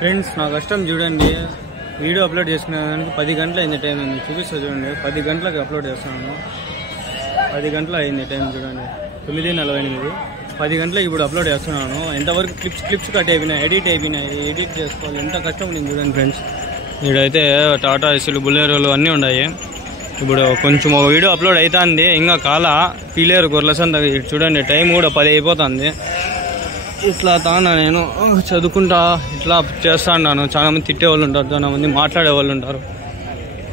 Friends నా కష్టం చూడండి, వీడియో అప్లోడ్ చేసుకునేదానికి 10 గంటలు అయింది టైం ఉంది. చూపిస్తా చూడండి, 10 గంటలకు అప్లోడ్ చేస్తున్నాను. 10 గంటలు అయింది టైం చూడండి, 9:48. 10 గంటలకు ఇప్పుడు అప్లోడ్ చేస్తున్నాను. ఎంతవరకు క్లిప్స్ కట్ అయిపోయినాయి, ఎడిట్ చేసుకోవాలి, ఎంత కష్టం ఉంది చూడండి ఫ్రెండ్స్. ఇక్కడైతే టాటా ఏసీలు, బులెరోలు అన్నీ ఉన్నాయి. ఇప్పుడు కొంచెం ఒక వీడియో అప్లోడ్ అవుతుంది, ఇంకా కాల పీలేరు గొర్రెలసంత చూడండి, టైం కూడా 10 అయిపోతుంది. ఇట్లా తాను నేను చదువుకుంటా ఇట్లా చేస్తా ఉన్నాను. చాలా మంది తిట్టేవాళ్ళు ఉంటారు, చాలా మంది మాట్లాడే వాళ్ళు ఉంటారు.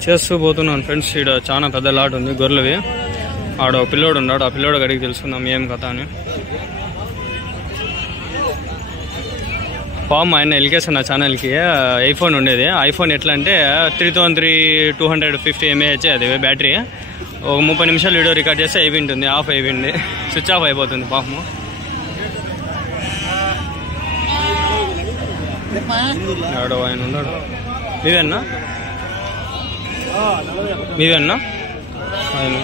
చేస్తూ పోతున్నాను ఫ్రెండ్స్. ఇక్కడ చాలా పెద్ద లాట్ ఉంది గొర్రెలవి. ఆడ పిల్లోడు ఉన్నాడు, ఆ పిల్లోడు అడిగి తెలుసుకుందాం ఏం కథ అని. పాము ఆయన ఎలికేషన్ నా ఛానల్కి ఐఫోన్ ఉండేది. ఐఫోన్ ఎట్లా అంటే 3250 mAh అది బ్యాటరీ. ఒక 30 నిమిషాలు వీడియో రికార్డ్ చేస్తే అయిపోయింటుంది, ఆఫ్ అయిపోయింది, స్విచ్ ఆఫ్ అయిపోతుంది పాము. ఆడో ఆయన ఉన్నాడు. మీవేనా ఆయన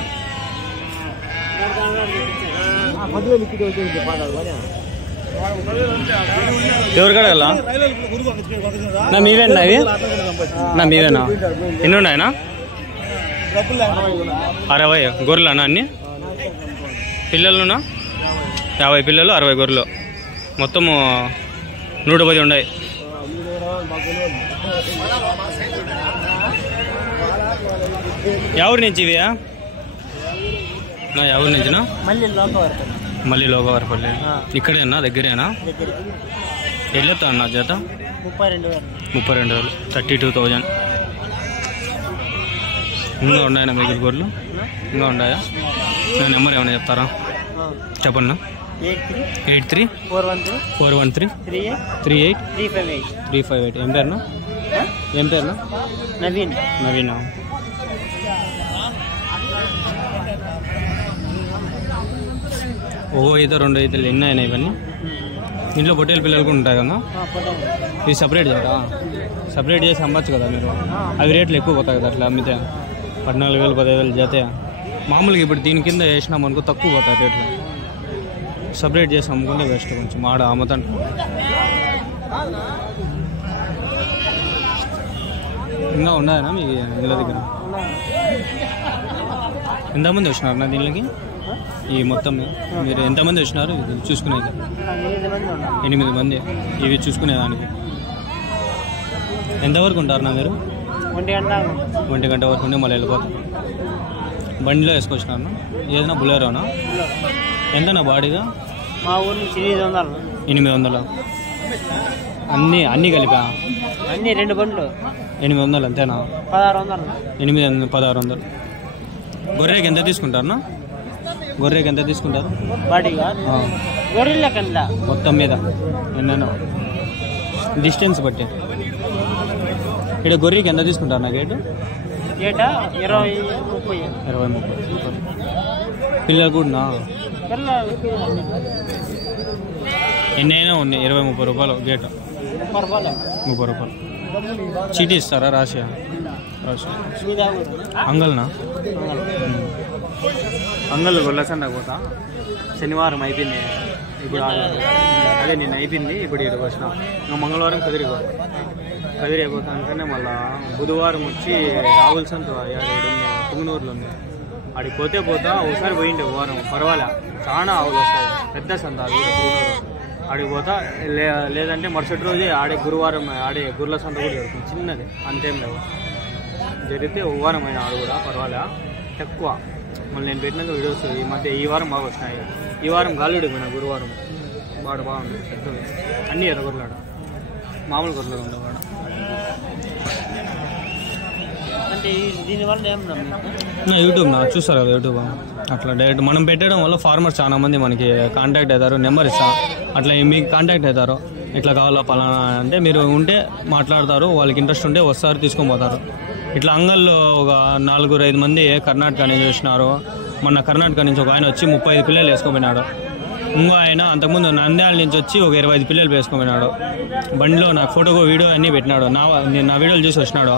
ఎవరు కడగల నా మీవేనా అవి నా మీవేనా? ఎన్ని ఉన్నాయనా? 60 గొర్రెలనా? అన్ని పిల్లలునా? 50 పిల్లలు, 60 గొర్రెలు, మొత్తము 110 ఉన్నాయి. ఎవరి నుంచి ఇవి? ఎవరి నుంచినా? మళ్ళీ లోకవరపల్లి. ఇక్కడేనా, దగ్గరేనా? ఎట్లెత్తా అన్న జత? 32,000, 32,000. ఇంకా ఉన్నాయన్నా మిగిలిన గొర్రెలు? ఇంకా ఉన్నాయా? నా నెంబర్ ఏమైనా చెప్తారా? చెప్పన్నా. 83-413-38-358. ఏం పేరునా? నవీనా? ఓ ఈత 2 ఈతలు ఎన్ని అయినా ఇవన్నీ? ఇంట్లో పొట్టేలు పిల్లలు కూడా ఉంటాయి కదా, ఇవి సపరేట్ చేయరా? సపరేట్ చేసి అమ్మచ్చు కదా మీరు. అవి రేట్లు ఎక్కువ పోతాయి కదా అట్లా అమ్మితే. 14,000 15,000 జతే. మామూలుగా ఇప్పుడు దీని కింద వేసినాం అనుకో తక్కువ పోతాయి రేట్లు. సపరేట్ చేసి అమ్ముకుంటే బెస్ట్. కొంచెం ఆడ అమ్ముతాను. ఇంకా ఉన్నాయనా మీ ఇళ్ళ దగ్గర? ఎంతమంది వచ్చినారు నా దీనికి? ఈ మొత్తం మీరు ఎంతమంది వచ్చినారు ఇది చూసుకునేది? 8 మంది ఇవి చూసుకునేదానికి. ఎంతవరకు ఉంటారు నా మీరు? 1 గంట వరకు ఉండి మళ్ళీ వెళ్ళిపోతారు. బండిలో వేసుకొచ్చినారు? ఏదైనా బులెరోనా? ఎంతనా బాడీగా? మా ఊరి నుంచి 800. అన్నీ కలిపా? అన్ని 2 బండ్లు 800 అంతేనా? 1600. 1600. గొర్రెకి ఎంత తీసుకుంటారు? గొర్రెకి ఎంత తీసుకుంటారు? బాడీగా గొర్రెల కింద మొత్తం మీద ఎన్నో డిస్టెన్స్ బట్టి. ఇక్కడ గొర్రెకి ఎంత తీసుకుంటారు? నా గేటు 20-30. పిల్లలు కూడా ఎన్నైనా ఉన్నాయి. 20-30 రూపాయలు గేటు. 30 రూపాయలు. చీటీ ఇస్తారా? రాసి అంగల్నా? అంగల్ గొల్లసండకు పోతా. శనివారం అయిపోయింది, ఇప్పుడు అదే నిన్న అయిపోయింది. ఇప్పుడు ఇక్కడికి వచ్చిన. ఇంకా మంగళవారం కదిరి అయిపోతానికనే మళ్ళీ బుధవారం వచ్చి ఆవుల సంత తుంగనూరులో ఉంది. అడికి పోతా ఒకసారి పోయిండే వారం, పర్వాలే చాలా ఆవులు వస్తాయి. పెద్ద సంత అది తుంగనూరు. ఆడికి పోతా. లేదంటే మరుసటి రోజే ఆడే గురువారం ఆడే గుర్ల సంత కూడా జరుగుతుంది, చిన్నది, అంతేం లేవు. జరిగితే ఒక వారం అయినా ఆడు కూడా పర్వాలే ఎక్కువ. మళ్ళీ నేను పెట్టినాక వీడియోస్ ఈ వారం బాగా వచ్చినాయి. ఈ వారం గాలిడు పోయినా గురువారం బాగుంది. పెద్దవి అన్నీ ఎర్రగొర్రెలాడ, మామూలు గొర్రెలు ఉండేవాడ. అంటే దీనివల్ల నా యూట్యూబ్ చూస్తారు కదా, యూట్యూబ్ అట్లా డైరెక్ట్ మనం పెట్టడం వల్ల ఫార్మర్స్ చాలా మంది మనకి కాంటాక్ట్ అవుతారు. నెంబర్ ఇస్తా, అట్లా మీకు కాంటాక్ట్ అవుతారు. ఇట్లా కావాలా పలానా అంటే మీరు ఉంటే మాట్లాడతారు. వాళ్ళకి ఇంట్రెస్ట్ ఉంటే వస్తారు, తీసుకొని పోతారు. ఇట్లా అంగల్లో ఒక 4-5 మంది కర్ణాటక నుంచి వచ్చినారు. మొన్న కర్ణాటక నుంచి ఒక ఆయన వచ్చి 35 పిల్లలు వేసుకుపోయినాడు. ఇంకో ఆయన అంతకుముందు నంద్యాల నుంచి వచ్చి ఒక 25 పిల్లలు వేసుకుపోయినాడు. బండిలో నాకు ఫోటో వీడియో అన్నీ పెట్టినాడు. నా వీడియోలు చూసి వచ్చినాడు.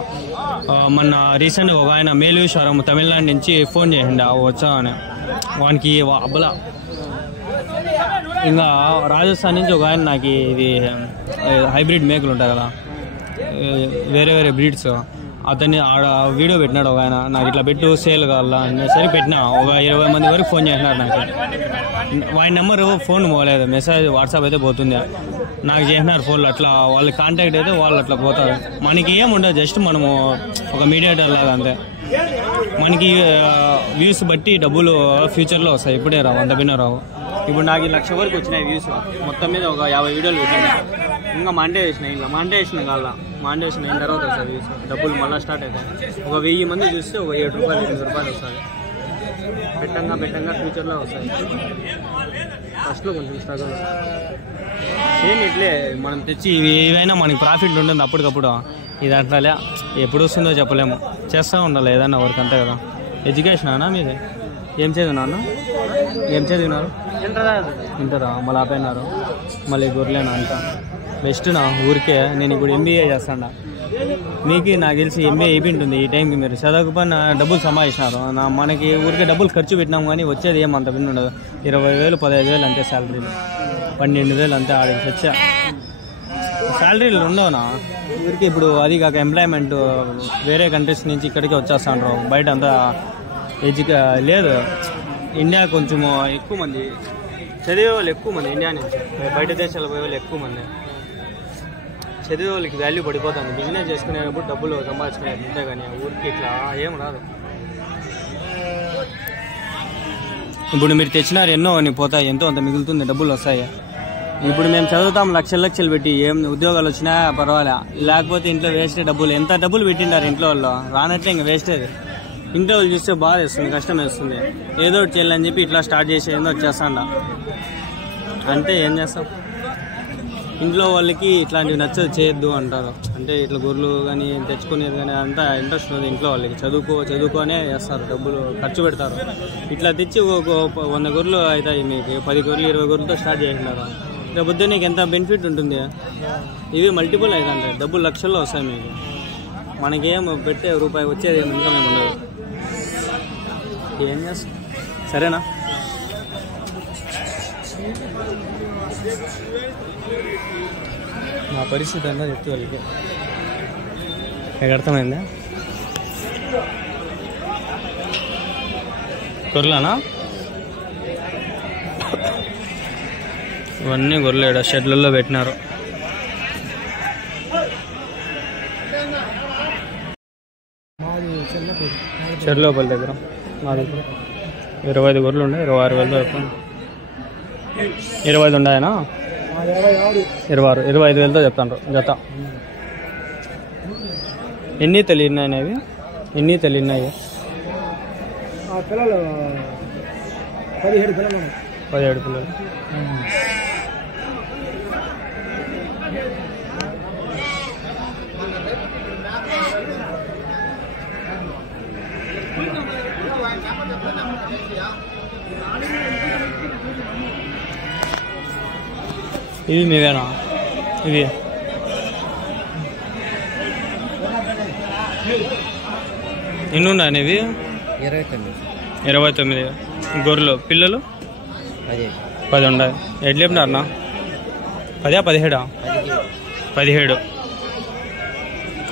మొన్న రీసెంట్గా ఒక ఆయన మేలువిశ్వరం తమిళనాడు నుంచి ఫోన్ చేసిండు వచ్చా అని. వానికి అబ్బలా ఇంకా రాజస్థాన్ నుంచి ఒక ఆయన నాకు ఇది హైబ్రిడ్ మేకలు ఉంటాయి కదా, వేరే వేరే బ్రీడ్స్. అతన్ని ఆడ వీడియో పెట్టినాడు ఒక ఆయన, నాకు ఇట్లా పెట్టు సేల్ కావాలా సరే పెట్టినా. ఒక 20 మంది వరకు ఫోన్ చేసినారు నాకు. వాడి నెంబరు ఫోన్ పోలేదు, మెసేజ్ వాట్సాప్ అయితే పోతుంది. నాకు చేసినారు ఫోన్లు, అట్లా వాళ్ళ కాంటాక్ట్ అయితే వాళ్ళు అట్లా పోతారు. మనకి ఏం ఉండదు, జస్ట్ మనము ఒక మీడియేటర్ లాగా అంతే. మనకి వ్యూస్ బట్టి డబ్బులు ఫ్యూచర్లో వస్తాయి, ఇప్పుడే రావు, అంత బిన్న రావు. ఇప్పుడు నాకు 1,00,000 వరకు వచ్చినాయి వ్యూస్, మొత్తం మీద ఒక 50 వీడియోలు పెట్టినా. ఇంకా మానిటైజేషన్ ఇంకా మానిటైజేషన్ కాల, మానిటైజేషన్ అయిన తర్వాత వస్తుంది వ్యూస్, డబ్బులు మళ్ళీ స్టార్ట్ అవుతాయి. ఒక 1000 మంది చూస్తే ఒక 7 రూపాయలు 8 రూపాయలు వస్తుంది. పెట్టంగా ఫ్యూచర్లో వస్తాయి. ఫస్ట్లో కొంచెం స్ట్రగుల్. సేమ్ ఇట్లే మనం తెచ్చి ఏవైనా మనకి ప్రాఫిట్ ఉంటుంది అప్పటికప్పుడు. ఇది అట్లా ఎప్పుడు వస్తుందో చెప్పలేము, చేస్తూ ఉండాలి ఏదైనా వర్క్, అంతే కదా. ఎడ్యుకేషన్ అన్నా మీది? ఏం చదివినా? ఏం చదివినారు? ఇంటరా? మళ్ళీ ఆపైనారు? మళ్ళీ గొర్రెలేనా అంతా? బెస్ట్ నా ఊరికే. నేను ఇప్పుడు MBA చేస్తాను. మీకు నాకు తెలిసి MBA అయిపోయింటుంది ఈ టైంకి. మీరు చదవకపోయినా డబ్బులు సంపాదించినారు. మనకి ఊరికే డబ్బులు ఖర్చు పెట్టినాం కానీ వచ్చేది ఏమంత బిన్న ఉండదు. 20,000 15,000 అంతే శాలరీలు, 12,000 అంతే. ఆడికి వచ్చా శాలరీలు ఉండవునా ఊరికి. ఇప్పుడు అది కాక ఎంప్లాయ్మెంట్ వేరే కంట్రీస్ నుంచి ఇక్కడికే వచ్చేస్తాండ్రు. బయట అంతా లేదు. ఇండియా కొంచెం ఎక్కువ మంది చదివే వాళ్ళు, ఎక్కువ మంది ఇండియా నుంచి బయట దేశాలకు పోయే వాళ్ళు ఎక్కువ మంది. చదివే వాళ్ళకి వాల్యూ పడిపోతుంది. బిజినెస్ చేసుకునేటప్పుడు డబ్బులు సంపాదించుకునేది అంతే, కానీ ఊరికి ఇట్లా ఏం రాదు. ఇప్పుడు మీరు తెచ్చినారు ఎన్నో అని పోతాయి, ఎంతో అంత మిగులుతుంది, డబ్బులు వస్తాయి. ఇప్పుడు మేము చదువుతాం లక్షలు పెట్టి, ఏం ఉద్యోగాలు వచ్చినా పర్వాలే, లేకపోతే ఇంట్లో వేస్టే డబ్బులు. ఎంత డబ్బులు పెట్టిండారు ఇంట్లో వాళ్ళు, రానట్లే ఇంకా వేస్టేది. ఇంట్లో వాళ్ళు చూస్తే బాధ వేస్తుంది, కష్టం వేస్తుంది. ఏదో ఒకటి చేయాలని చెప్పి ఇట్లా స్టార్ట్ చేసి ఏదో చేస్తాండ అంటే ఏం చేస్తాం. ఇంట్లో వాళ్ళకి ఇట్లాంటివి నచ్చదు, చేయొద్దు అంటారు. అంటే ఇట్లా గొర్రెలు కానీ తెచ్చుకునేది కానీ అంతా ఇంట్రెస్ట్ ఉంది ఇంట్లో వాళ్ళకి. చదువుకోనే చేస్తారు, డబ్బులు ఖర్చు పెడతారు. ఇట్లా తెచ్చి ఒక 100 గొర్రెలు అవుతాయి మీకు, 10 గొర్రెలు 20 గొర్రెలతో స్టార్ట్ చేసినారు. రేపొద్దు నీకు ఎంత బెనిఫిట్ ఉంటుంది. ఇవి మల్టిపుల్ అవుతుంది, డబ్బులు లక్షల్లో వస్తాయి మీకు. మనకేం పెట్టే రూపాయి వచ్చేది ఇన్కమ్ ఏమి ఉండదు. ఏం చేస్తాం, సరేనా? నా పరిస్థితి అంతా చెప్తే వాళ్ళకి అర్థమైందా? గొర్రెలనా? ఇవన్నీ గొర్రెలు షెడ్లలో పెట్టినారు. చెర్లోపల్లి దగ్గర మా దగ్గర 25 గొర్రెలు ఉండే, 26,000 చెప్పండి. 25 ఉన్నాయనా? 25,000తో చెప్తాను జత. ఎన్ని తెలియన్నాయి అవి? ఎన్ని తెలియన్నాయి? 17 పిల్లలు. ఇవి మీవేనా? ఇవి ఎన్ని ఉన్నాయి? ఇవి 29 గొర్రెలు. పిల్లలు 10 ఉన్నాయి. ఎట్లా చెప్పినారన్నా? 10 17? 17.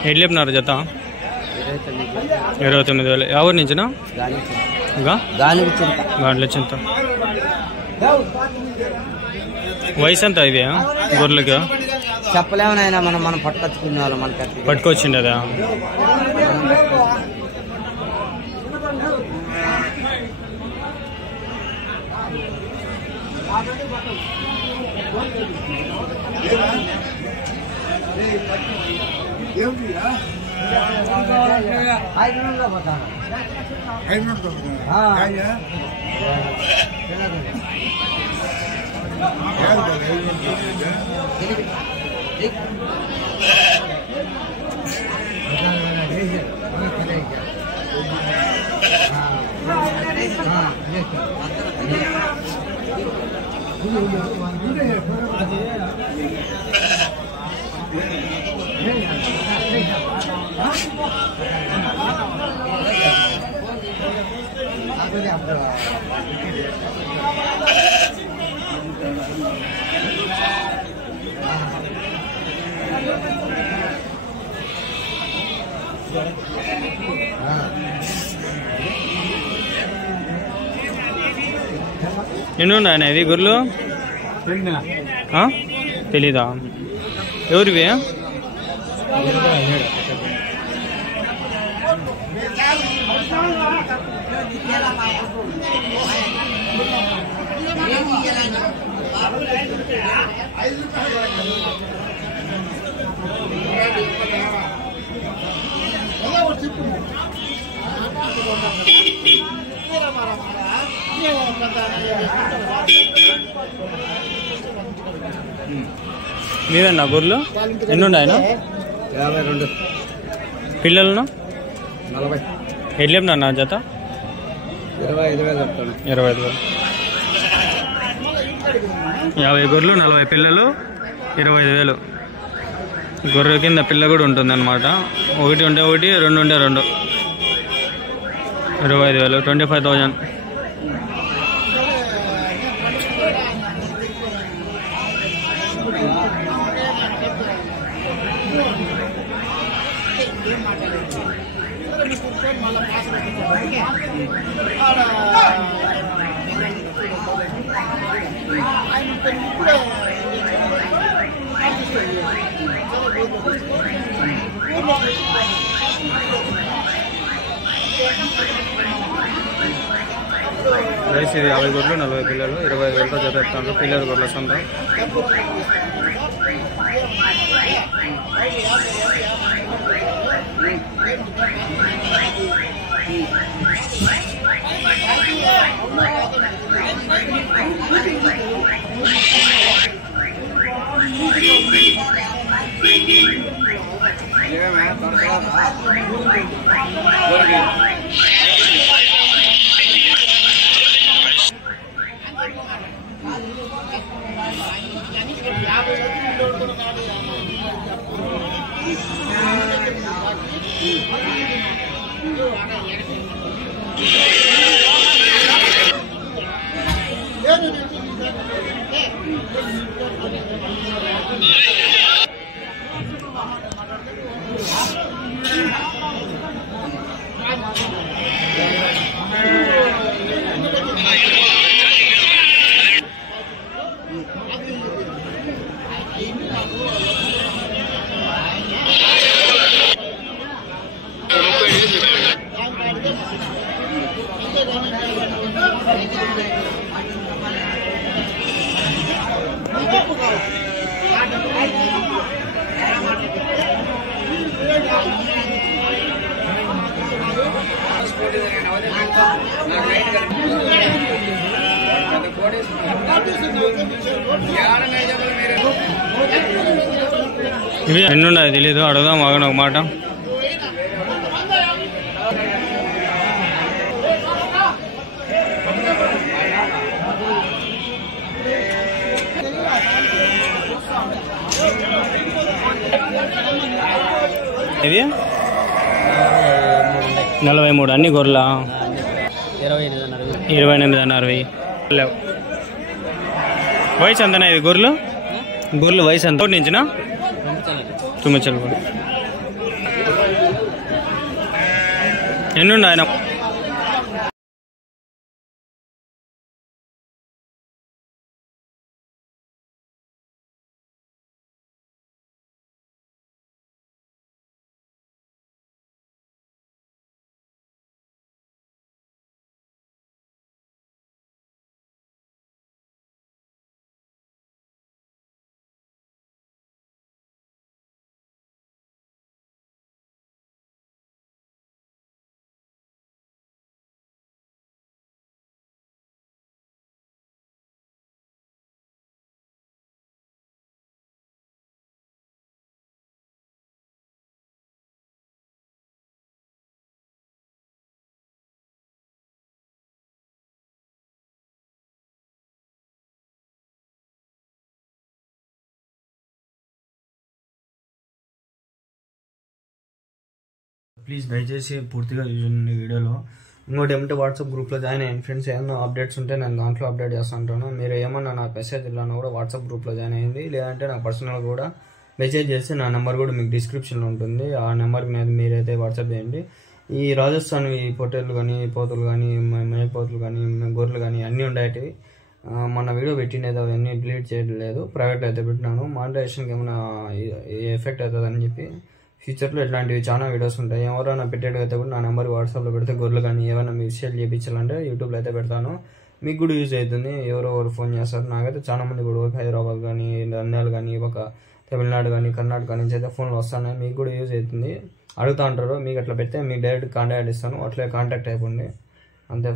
ఎట్లా చెప్పినారు జత? 29,000. ఎవరి నుంచినా? గాండ్ల చింత. వయసు ఎంత ఇది గొర్రెలకి? చెప్పలేము నాయన, మనం పట్టుకొచ్చుకునే వాళ్ళు. మనకి పట్టుకొచ్చింది అదా? ఎన్ని ఉన్నాయి ఇవి గొర్రెలు? తెలీదా? ఎవరివి? మీవేనా గొర్రెలు? ఎన్ని ఉన్నాయన? 52 పిల్లలను 40 ఎట్లేపు నా జత? 25,000 చెప్తాను. 25,000. 50 గొర్రెలు, 40 పిల్లలు, 25,000. గొర్రె కింద పిల్ల కూడా ఉంటుంది అనమాట. ఒకటి ఉంటే ఒకటి, రెండు ఉంటే రెండు. 25,000, 25,000. రైస్ ఇది 50 గొర్రెలు, 40 పిల్లలు, 25,000తో జరుగుతాను. పిల్లలు గొర్రెల సొంత. ఇవి ఎన్ని ఉన్నాయి తెలీదు, అడుగుదాం ఆగండి ఒక మాట. ఇది 43 అన్ని గొర్రెల 28,60 లేవు. వయసు ఎంతనా ఇది గొర్రెలు? గొర్రెలు వయసు ఎంత నుంచినా? 9 ఎన్ని ఉన్నాయి ఆయన? ప్లీజ్ దయచేసి పూర్తిగా చూడండి వీడియోలో. ఇంకోటి ఏమంటే వాట్సాప్ గ్రూప్లో జాయిన్ అయ్యండి ఫ్రెండ్స్. ఏమన్నా అప్డేట్స్ ఉంటే నేను దాంట్లో అప్డేట్ చేస్తూ ఉంటాను. మీరు ఏమన్నా నాకు మెసేజ్ ఇల్లాను కూడా వాట్సాప్ గ్రూప్లో జాయిన్ అయ్యింది, లేదంటే నాకు పర్సనల్ కూడా మెసేజ్ చేస్తే నా నెంబర్ కూడా మీకు డిస్క్రిప్షన్లో ఉంటుంది. ఆ నెంబర్కి మీరైతే వాట్సాప్ చేయండి. ఈ రాజస్థాన్ ఈ పొట్టేళ్ళు కానీ పోతులు కానీ మేకపోతులు కానీ గొర్రెలు కానీ అన్నీ ఉంటాయి. మన వీడియో పెట్టినది అవన్నీ డిలీట్ చేయలేదు, ప్రైవేట్లో అయితే పెట్టినాను. మానిటైజేషన్కి ఏమైనా ఎఫెక్ట్ అవుతుందని చెప్పి ఫ్యూచర్లో ఇట్లాంటివి చాలా వీడియోస్ ఉంటాయి. ఎవరైనా పెట్టేటైతే కూడా నా నెంబర్ వాట్సాప్లో పెడితే గొర్రెలు కానీ ఏమైనా మీరు సేల్ చేయించాలంటే యూట్యూబ్లో అయితే పెడతాను. మీకు కూడా యూజ్ అవుతుంది. ఎవరెవరు ఫోన్ చేస్తారు, నాకైతే చాలా మంది కూడా హైదరాబాద్ కానీ నంద్యాల కానీ ఒక తమిళనాడు కానీ కర్ణాటక నుంచి అయితే ఫోన్లు వస్తున్నాయి. మీకు కూడా యూజ్ అవుతుంది. అడుగుతూ ఉంటారు, మీకు అట్లా పెడితే మీకు డైరెక్ట్ కాంటాక్ట్ ఇస్తాను, అట్లే కాంటాక్ట్ అయిపోండి అంతే.